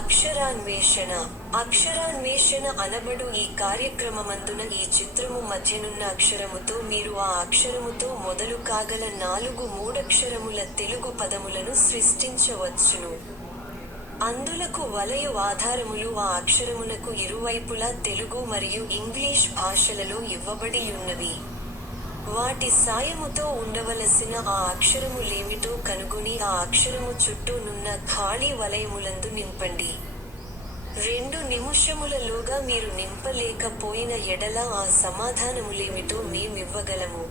అక్షరాన్వేషణ. అక్షరాన్వేషణ అనబడు ఈ కార్యక్రమమందున ఈ చిత్రము మధ్యనున్న అక్షరముతో మీరు ఆ అక్షరముతో మొదలు కాగల 4 మూడక్షరముల తెలుగు పదములను సృష్టించవచ్చును. అందులకు వలయు ఆధారములు ఆ అక్షరమునకు ఇరువైపులా తెలుగు మరియు ఇంగ్లీష్ భాషలలో ఇవ్వబడియున్నవి. వాటి సాయముతో ఉండవలసిన ఆ అక్షరములేమిటో కనుగొని ఆ అక్షరము చుట్టూ నున్న ఖాళీ వలయములందు నింపండి. 2 నిముషములలోగా మీరు నింపలేకపోయిన ఎడల ఆ సమాధానములేమిటో మేమివ్వగలము.